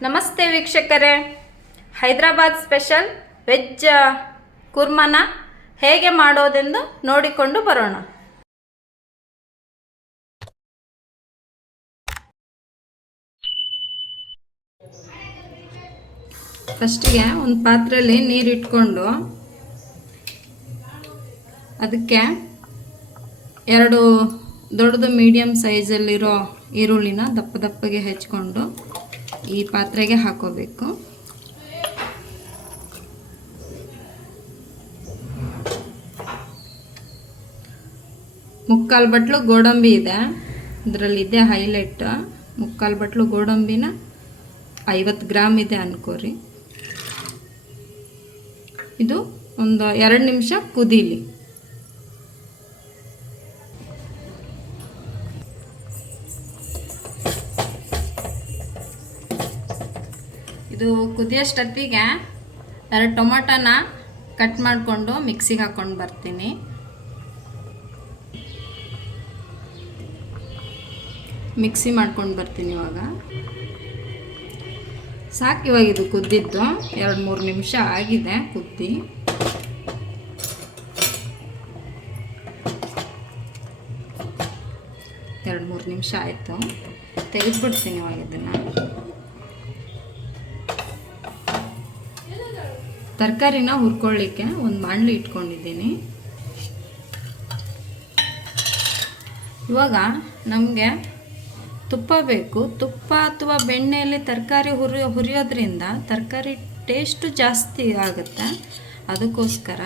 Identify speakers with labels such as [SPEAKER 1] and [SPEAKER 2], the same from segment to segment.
[SPEAKER 1] ನಮಸ್ತೆ ವೀಕ್ಷಕರೇ. Hyderabad special veg ಕುರ್ಮನ ಹೇಗೆ ಮಾಡೋದೆಂದು ನೋಡಿಕೊಂಡು ಬರೋಣ. ಫಸ್ಟಿಗೆ ಒಂದು ಪಾತ್ರೆಯಲ್ಲಿ ನೀರು ಇಟ್ಕೊಂಡು ಅದಕ್ಕೆ ಎರಡು ದೊಡ್ಡದು ಮೀಡಿಯಮ್ ಸೈಜಲ್ಲಿರೋ ಈರುಳ್ಳಿನ ದಪ್ಪ ದಪ್ಪಗೆ ಹೆಚ್ಕೊಂಡು ಈ ಪಾತ್ರೆಗೆ ಹಾಕೋಬೇಕು. ಮುಕ್ಕಾಲು ಬಟ್ಲು ಗೋಡಂಬಿ ಇದೆ. ಅದರಲ್ಲಿ ಇದೆ ಹೈಲೈಟ್. ಮುಕ್ಕಾಲು ಬಟ್ಲು ಗೋಡಂಬಿನ ಐವತ್ತು ಗ್ರಾಮ್ ಇದೆ ಅನ್ಕೋರಿ. ಇದು ಒಂದು ಎರಡು ನಿಮಿಷ ಕುದೀಲಿ. ಇದು ಕುದಿಯೋಷ್ಟೊತ್ತಿಗೆ ಎರಡು ಟೊಮೊಟೊನ ಕಟ್ ಮಾಡಿಕೊಂಡು ಮಿಕ್ಸಿಗೆ ಹಾಕ್ಕೊಂಡು ಬರ್ತೀನಿ. ಮಿಕ್ಸಿ ಮಾಡ್ಕೊಂಡು ಬರ್ತೀನಿ ಇವಾಗ. ಸಾಕು ಇವಾಗ ಇದು ಕುದ್ದಿದ್ದು. ಎರಡು ಮೂರು ನಿಮಿಷ ಆಗಿದೆ ಕುದ್ದಿ. ಎರಡು ಮೂರು ನಿಮಿಷ ಆಯಿತು. ತೆಗೆದ್ಬಿಡ್ತೀನಿ ಇವಾಗ ಇದನ್ನು. ತರಕಾರಿನ ಹುರ್ಕೊಳ್ಳಿಕ್ಕೆ ಒಂದು ಬಾಣಲಿ ಇಟ್ಕೊಂಡಿದ್ದೀನಿ. ಇವಾಗ ನಮಗೆ ತುಪ್ಪ ಬೇಕು. ತುಪ್ಪ ಅಥವಾ ಬೆಣ್ಣೆಯಲ್ಲಿ ತರಕಾರಿ ಹುರಿ, ಹುರಿಯೋದ್ರಿಂದ ತರಕಾರಿ ಟೇಸ್ಟು ಜಾಸ್ತಿ ಆಗುತ್ತೆ. ಅದಕ್ಕೋಸ್ಕರ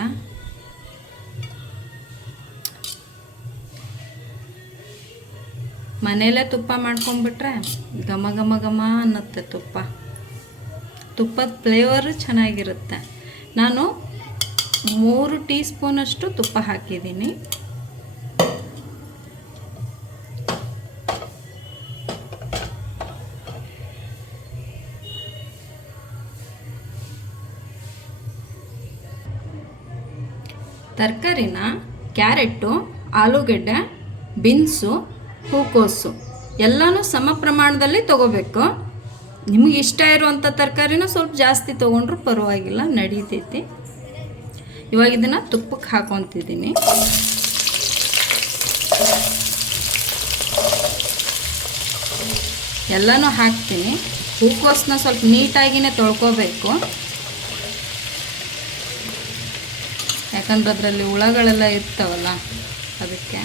[SPEAKER 1] ಮನೆಯಲ್ಲೇ ತುಪ್ಪ ಮಾಡ್ಕೊಂಡ್ಬಿಟ್ರೆ ಘಮ ಘಮ ಘಮ ಅನ್ನತ್ತೆ ತುಪ್ಪ. ತುಪ್ಪದ ಫ್ಲೇವರು ಚೆನ್ನಾಗಿರುತ್ತೆ. ನಾನು ಮೂರು ಟೀ ಸ್ಪೂನಷ್ಟು ತುಪ್ಪ ಹಾಕಿದ್ದೀನಿ. ತರಕಾರಿನ ಕ್ಯಾರೆಟು ಆಲೂಗೆಡ್ಡೆ, ಬೀನ್ಸು, ಹೂಕೋಸು ಎಲ್ಲನೂ ಸಮ ಪ್ರಮಾಣದಲ್ಲಿ ತಗೋಬೇಕು. ನಿಮಗೆ ಇಷ್ಟ ಇರುವಂಥ ತರಕಾರಿನ ಸ್ವಲ್ಪ ಜಾಸ್ತಿ ತೊಗೊಂಡ್ರು ಪರವಾಗಿಲ್ಲ, ನಡೀತೈತಿ. ಇವಾಗ ಇದನ್ನು ತುಪ್ಪಕ್ಕೆ ಹಾಕೊತಿದ್ದೀನಿ. ಎಲ್ಲನೂ ಹಾಕ್ತೀನಿ. ಹೂಕೋಸನ್ನ ಸ್ವಲ್ಪ ನೀಟಾಗಿನೇ ತೊಳ್ಕೊಬೇಕು. ಯಾಕಂದ್ರೆ ಅದರಲ್ಲಿ ಹುಳಗಳೆಲ್ಲ ಇರ್ತಾವಲ್ಲ, ಅದಕ್ಕೆ.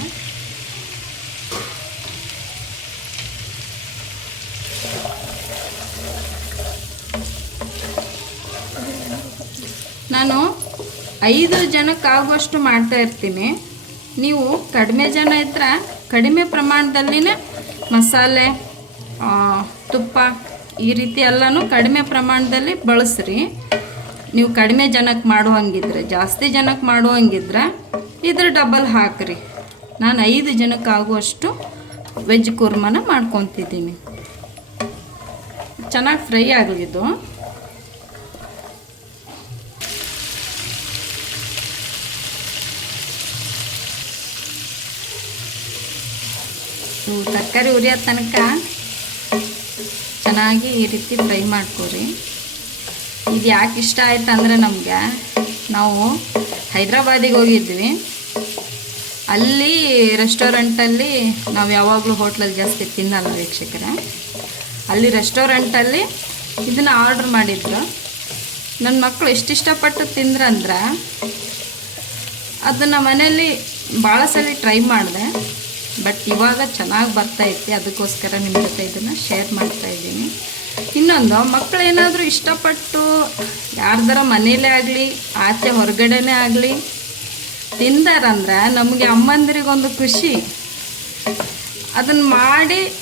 [SPEAKER 1] ನಾನು ಐದು ಜನಕ್ಕೆ ಆಗುವಷ್ಟು ಮಾಡ್ತಾ ಇರ್ತೀನಿ. ನೀವು ಕಡಿಮೆ ಜನ ಇದ್ದರೆ ಕಡಿಮೆ ಪ್ರಮಾಣದಲ್ಲಿನೇ ಮಸಾಲೆ ತುಪ್ಪ ಈ ರೀತಿ ಎಲ್ಲನೂ ಕಡಿಮೆ ಪ್ರಮಾಣದಲ್ಲಿ ಬಳಸ್ರಿ. ನೀವು ಕಡಿಮೆ ಜನಕ್ಕೆ ಮಾಡುವಂಗಿದ್ರೆ, ಜಾಸ್ತಿ ಜನಕ್ಕೆ ಮಾಡುವಂಗಿದ್ರೆ ಇದ್ರ ಡಬಲ್ ಹಾಕ್ರಿ. ನಾನು ಐದು ಜನಕ್ಕೆ ಆಗುವಷ್ಟು ವೆಜ್ ಕುರ್ಮನ ಮಾಡ್ಕೊತಿದ್ದೀನಿ. ಚೆನ್ನಾಗಿ ಫ್ರೈ ಆಗಲಿದ್ದು ತರಕಾರಿ ಉರಿಯೋ ತನಕ ಚೆನ್ನಾಗಿ ಈ ರೀತಿ ಫ್ರೈ ಮಾಡ್ಕೋರಿ. ಇದು ಯಾಕೆ ಇಷ್ಟ ಆಯ್ತು ಅಂದರೆ ನಮಗೆ ನಾವು ಹೈದ್ರಾಬಾದಿಗೆ ಹೋಗಿದ್ವಿ. ಅಲ್ಲಿ ರೆಸ್ಟೋರೆಂಟಲ್ಲಿ ನಾವು ಯಾವಾಗಲೂ ಹೋಟ್ಲಲ್ಲಿ ಜಾಸ್ತಿ ತಿನ್ನಲ್ಲ ವೀಕ್ಷಕರೇ. ಅಲ್ಲಿ ರೆಸ್ಟೋರೆಂಟಲ್ಲಿ ಇದನ್ನು ಆರ್ಡ್ರ್ ಮಾಡಿದ್ರು. ನನ್ನ ಮಕ್ಕಳು ಎಷ್ಟಿಷ್ಟಪಟ್ಟು ತಿಂದ್ರಂದ್ರೆ ಅದನ್ನು ಮನೆಯಲ್ಲಿ ಭಾಳ ಸಲ ಟ್ರೈ ಮಾಡಿದೆ. ಬಟ್ ಇವಾಗ ಚೆನ್ನಾಗಿ ಬರ್ತೈತಿ ಅದಕ್ಕೋಸ್ಕರ ನಿಮ್ಮ ಜೊತೆ ಇದನ್ನು ಶೇರ್ ಮಾಡ್ತಾ ಇದ್ದೀನಿ. ಇನ್ನೊಂದು ಮಕ್ಕಳು ಏನಾದರೂ ಇಷ್ಟಪಟ್ಟು ಯಾರ್ದಾರ ಮನೇಲೇ ಆಗಲಿ, ಆಚೆ ಹೊರಗಡೆನೇ ಆಗಲಿ, ತಿಂದಾರಂದ್ರೆ ನಮಗೆ ಅಮ್ಮಂದಿರಿಗೊಂದು ಖುಷಿ. ಅದನ್ನು ಮಾಡಿ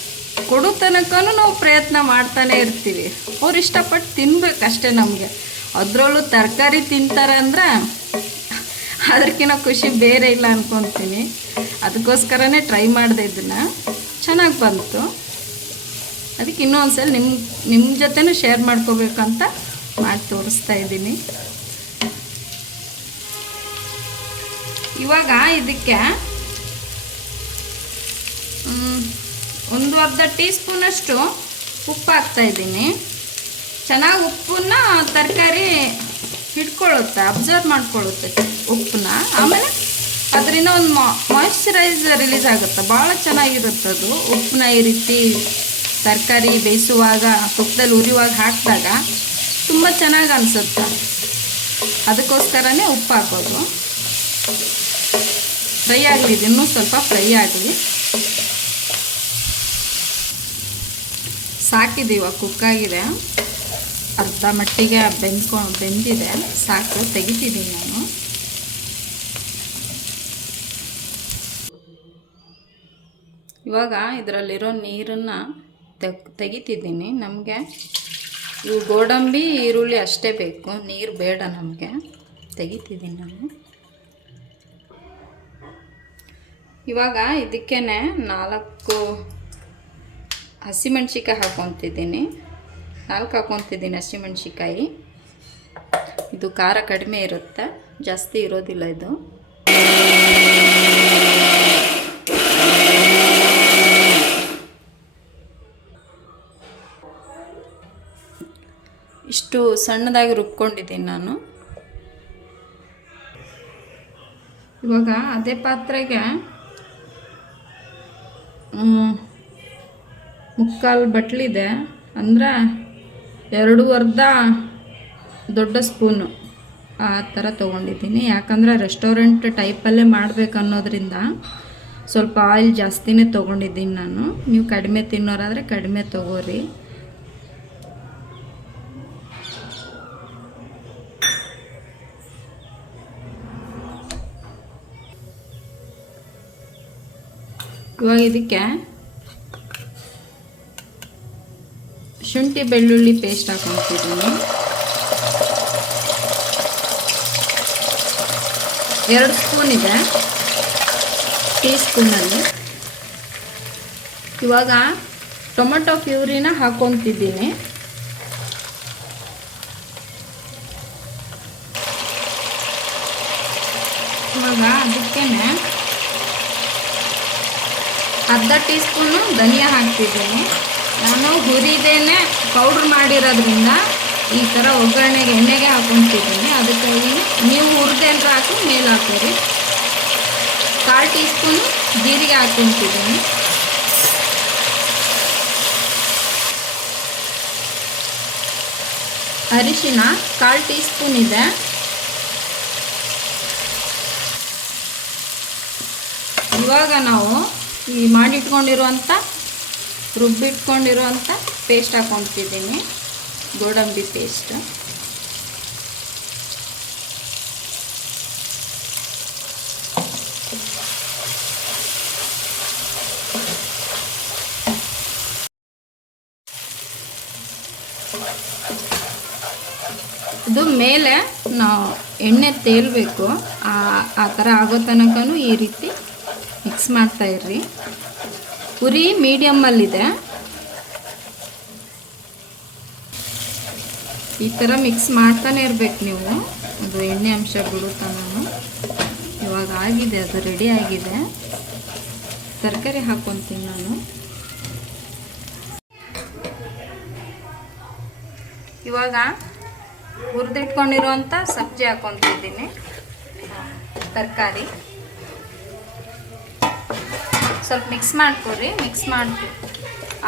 [SPEAKER 1] ಕೊಡೋ ತನಕ ನಾವು ಪ್ರಯತ್ನ ಮಾಡ್ತಾನೆ ಇರ್ತೀವಿ. ಅವ್ರು ಇಷ್ಟಪಟ್ಟು ತಿನ್ಬೇಕಷ್ಟೇ ನಮಗೆ. ಅದರಲ್ಲೂ ತರಕಾರಿ ತಿಂತಾರೆ ಅಂದ್ರೆ ಅದಕ್ಕಿಂತ ಖುಷಿ ಬೇರೆ ಇಲ್ಲ ಅನ್ಕೊತೀನಿ. ಅದಕ್ಕೋಸ್ಕರನೇ ಟ್ರೈ ಮಾಡಿದೆ ಇದನ್ನು. ಚೆನ್ನಾಗಿ ಬಂತು. ಅದಕ್ಕೆ ಇನ್ನೊಂದು ಸಲ ನಿಮ್ಮ ನಿಮ್ಮ ಜೊತೆನೂ ಶೇರ್ ಮಾಡ್ಕೋಬೇಕಂತ ಮಾಡಿ ತೋರಿಸ್ತಾ ಇದ್ದೀನಿ. ಇವಾಗ ಇದಕ್ಕೆ ಒಂದು ಅರ್ಧ ಟೀ ಸ್ಪೂನಷ್ಟು ಉಪ್ಪು ಹಾಕ್ತಾಯಿದ್ದೀನಿ ಚೆನ್ನಾಗಿ ಉಪ್ಪನ್ನ ತರಕಾರಿ ಹಿಡ್ಕೊಳ್ಳುತ್ತೆ ಅಬ್ಸರ್ವ್ ಮಾಡ್ಕೊಳ್ಳುತ್ತೆ ಉಪ್ಪನ್ನ. ಆಮೇಲೆ ಅದರಿಂದ ಒಂದು ಮಾಯ್ಶ್ಚರೈಸ್ ರಿಲೀಸ್ ಆಗುತ್ತೆ. ಭಾಳ ಚೆನ್ನಾಗಿರುತ್ತೆ ಅದು. ಉಪ್ಪನ್ನ ಈ ರೀತಿ ತರಕಾರಿ ಬೇಯಿಸುವಾಗ, ತುಪ್ಪದಲ್ಲಿ ಉರಿಯುವಾಗ ಹಾಕಿದಾಗ ತುಂಬ ಚೆನ್ನಾಗಿ ಅನಿಸುತ್ತೆ. ಅದಕ್ಕೋಸ್ಕರನೇ ಉಪ್ಪು ಹಾಕೋದು. ಫ್ರೈ ಆಗಲಿ, ಇನ್ನೂ ಸ್ವಲ್ಪ ಫ್ರೈ ಆಗಲಿ. ಸಾಕಿದೆ ಇವಾಗ ಕುಕ್ಕಾಗಿದೆ ಅರ್ಧ ಮಟ್ಟಿಗೆ ಬೆಂದ್ಕೊ ಬೆಂದಿದೆ. ಸಾಕು ತೆಗಿತಿದ್ದೀನಿ ನಾನು. ಇವಾಗ ಇದರಲ್ಲಿರೋ ನೀರನ್ನು ತೆಗ್, ತೆಗಿತಿದ್ದೀನಿ. ನಮಗೆ ಇವು ಗೋಡಂಬಿ, ಈರುಳ್ಳಿ ಅಷ್ಟೇ ಬೇಕು. ನೀರು ಬೇಡ ನಮಗೆ. ತೆಗಿತಿದ್ದೀನಿ ನಾನು. ಇವಾಗ ಇದಕ್ಕೇ ನಾಲ್ಕು ಹಸಿಮೆಣ್ಸಿಕಾಯಿ ಹಾಕ್ಕೊತಿದ್ದೀನಿ ನಾಲ್ಕು ಹಾಕ್ಕೊತಿದ್ದೀನಿ ಹಸಿಮೆಣ್ಸಿಕಾಯಿ ಇದು ಖಾರ ಕಡಿಮೆ ಇರುತ್ತೆ, ಜಾಸ್ತಿ ಇರೋದಿಲ್ಲ ಇದು. ಇಷ್ಟು ಸಣ್ಣದಾಗಿ ರುಬ್ಕೊಂಡಿದ್ದೀನಿ ನಾನು. ಇವಾಗ ಅದೇ ಪಾತ್ರೆಗೆ ಮುಕ್ಕಾಲು ಬಟ್ಲಿದೆ. ಅಂದರೆ ಎರಡು ಅರ್ಧ ದೊಡ್ಡ ಸ್ಪೂನು ಆ ಥರ ತೊಗೊಂಡಿದ್ದೀನಿ. ಯಾಕಂದರೆ ರೆಸ್ಟೋರೆಂಟ್ ಟೈಪಲ್ಲೇ ಮಾಡಬೇಕು ಅನ್ನೋದ್ರಿಂದ ಸ್ವಲ್ಪ ಆಯಿಲ್ ಜಾಸ್ತಿನೇ ತೊಗೊಂಡಿದ್ದೀನಿ ನಾನು. ನೀವು ಕಡಿಮೆ ತಿನ್ನೋರಾದರೆ ಕಡಿಮೆ ತೊಗೋರಿ. ಇವಾಗ ಇದಕ್ಕೆ ಶುಂಠಿ ಬೆಳ್ಳುಳ್ಳಿ ಪೇಸ್ಟ್ ಹಾಕೊತಿದ್ದೀನಿ ಎರಡು ಸ್ಪೂನ್ ಇದೆ. ಟೀ ಸ್ಪೂನಲ್ಲಿ ಇವಾಗ ಟೊಮೆಟೊ ಪ್ಯೂರಿನ ಹಾಕೊತಿದ್ದೀನಿ. ಇವಾಗ ಅದಕ್ಕೇನೆ ಅರ್ಧ ಟೀ ಸ್ಪೂನು ಧನಿಯಾ ಹಾಕ್ತಿದ್ದೀನಿ. ನಾನು ಹುರಿದೇನೆ ಪೌಡ್ರ್ ಮಾಡಿರೋದ್ರಿಂದ ಈ ಥರ ಒಗ್ಗರಣೆಗೆ ಎಣ್ಣೆಗೆ ಹಾಕೊತಿದ್ದೀನಿ ಅದಕ್ಕಾಗಿ ನೀವು ಹುರಿದೇನರ ಹಾಕಿ ಮೇಲೆ ಹಾಕೋರಿ ಕಾಲು ಟೀ ಸ್ಪೂನು ಜೀರಿಗೆ ಹಾಕೊತಿದ್ದೀನಿ ಅರಿಶಿನ ಕಾಲು ಟೀ ಸ್ಪೂನ್ ಇದೆ. ಇವಾಗ ನಾವು ಈ ಮಾಡಿಟ್ಕೊಂಡಿರುವಂಥ ರುಬ್ಬಿಟ್ಕೊಂಡಿರುವಂಥ ಪೇಸ್ಟ್ ಹಾಕ್ಕೊತಿದ್ದೀನಿ ಗೋಡಂಬಿ ಪೇಸ್ಟ್. ಇದು ಮೇಲೆ ನಾವು ಎಣ್ಣೆ ತೇಲಬೇಕು. ಆ ಥರ ಆಗೋ ತನಕನೂ ಈ ರೀತಿ ಮಿಕ್ಸ್ ಮಾಡ್ತಾ ಇರ್ರಿ. ಉರಿ ಮೀಡಿಯಮ್ಮಲ್ಲಿದೆ ಈ ಥರ ಮಿಕ್ಸ್ ಮಾಡ್ತಾನೆ ಇರ್ಬೇಕು ನೀವು. ಅದು ಎಣ್ಣೆ ಅಂಶ ಬಿಡುತ್ತಾ ನಾನು. ಇವಾಗ ಆಗಿದೆ, ಅದು ರೆಡಿ ಆಗಿದೆ. ತರಕಾರಿ ಹಾಕ್ಕೊತೀನಿ ನಾನು. ಇವಾಗ ಹುರಿದಿಟ್ಕೊಂಡಿರುವಂಥ ಸಬ್ಜಿ ಹಾಕ್ಕೊತಿದ್ದೀನಿ ತರಕಾರಿ. ಸ್ವಲ್ಪ ಮಿಕ್ಸ್ ಮಾಡ್ಕೊರಿ ಮಿಕ್ಸ್ ಮಾಡಿ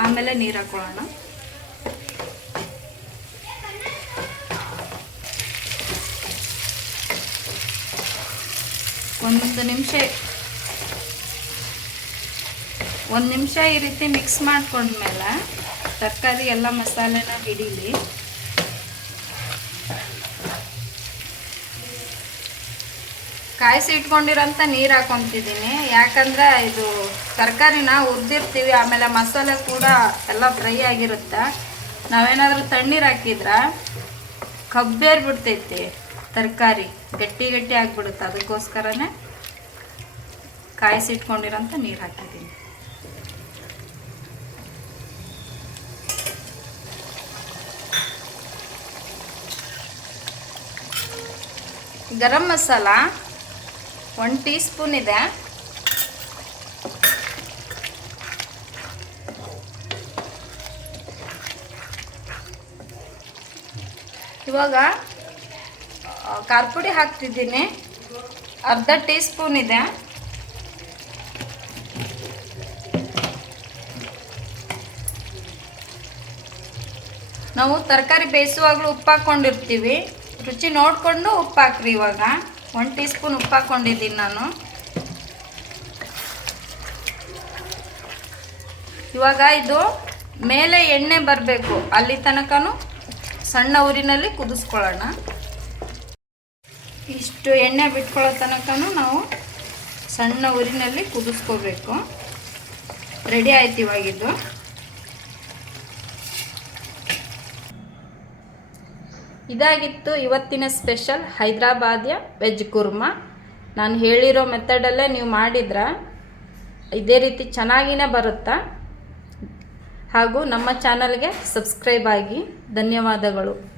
[SPEAKER 1] ಆಮೇಲೆ ನೀರು ಹಾಕೊಳ್ಳೋಣ. ಒಂದು ನಿಮಿಷ ಒಂದು ನಿಮಿಷ ಈ ರೀತಿ ಮಿಕ್ಸ್ ಮಾಡ್ಕೊಂಡ್ಮೇಲೆ ತರಕಾರಿ ಎಲ್ಲ ಮಸಾಲೆನ ಹಿಡೀಲಿ ಕಾಯಿಸಿ ಇಟ್ಕೊಂಡಿರೋಂಥ ನೀರು ಹಾಕೊತಿದ್ದೀನಿ. ಯಾಕಂದರೆ ಇದು ತರಕಾರಿನ ಹುರಿದಿರ್ತೀವಿ, ಆಮೇಲೆ ಮಸಾಲೆ ಕೂಡ ಎಲ್ಲ ಫ್ರೈ ಆಗಿರುತ್ತೆ. ನಾವೇನಾದರೂ ತಣ್ಣೀರು ಹಾಕಿದ್ರೆ ಕಬ್ಬೇರ್ ಬಿಡ್ತೈತಿ ತರಕಾರಿ, ಗಟ್ಟಿ ಗಟ್ಟಿ ಆಗಿಬಿಡುತ್ತೆ. ಅದಕ್ಕೋಸ್ಕರನೇ ಕಾಯಿಸಿ ಇಟ್ಕೊಂಡಿರೋಂಥ ನೀರು ಹಾಕಿದ್ದೀನಿ. Garam masala? One teaspoon ಇದೆ. ಇವಾಗ ಖಾರ ಪುಡಿ ಹಾಕ್ತಿದ್ದೀನಿ. ಅರ್ಧ ಟೀ ಸ್ಪೂನ್ ಇದೆ. ನಾವು ತರಕಾರಿ ಬೇಯಿಸುವಾಗಲೂ ಉಪ್ಪು ಹಾಕ್ಕೊಂಡಿರ್ತೀವಿ ರುಚಿ ನೋಡಿಕೊಂಡು ಉಪ್ಪು ಹಾಕ್ರಿ ಇವಾಗ. ಒನ್ ಟೀ ಸ್ಪೂನ್ ಉಪ್ಪು ಹಾಕ್ಕೊಂಡಿದ್ದೀನಿ ನಾನು. ಇವಾಗ ಇದು ಮೇಲೆ ಎಣ್ಣೆ ಬರಬೇಕು. ಅಲ್ಲಿ ತನಕ ಸಣ್ಣ ಊರಿನಲ್ಲಿ ಕುದಿಸ್ಕೊಳ್ಳೋಣ. ಇಷ್ಟು ಎಣ್ಣೆ ಬಿಟ್ಕೊಳ್ಳೋ ತನಕ ನಾವು ಸಣ್ಣ ಊರಿನಲ್ಲಿ ಕುದಿಸ್ಕೋಬೇಕು. ರೆಡಿ ಆಯ್ತು ಇವಾಗಿದ್ದು ಇದಾಗಿತ್ತು ಇವತ್ತಿನ ಸ್ಪೆಷಲ್ ಹೈದ್ರಾಬಾದ್ಯ ವೆಜ್ ಕುರ್ಮಾ. ನಾನು ಹೇಳಿರೋ ಮೆಥಡಲ್ಲೇ ನೀವು ಮಾಡಿದ್ರೆ, ಇದೇ ರೀತಿ ಚೆನ್ನಾಗಿನೇ ಬರುತ್ತಾ? ಹಾಗೂ ನಮ್ಮ ಚಾನಲ್ಗೆ ಸಬ್ಸ್ಕ್ರೈಬ್ ಆಗಿ. ಧನ್ಯವಾದಗಳು.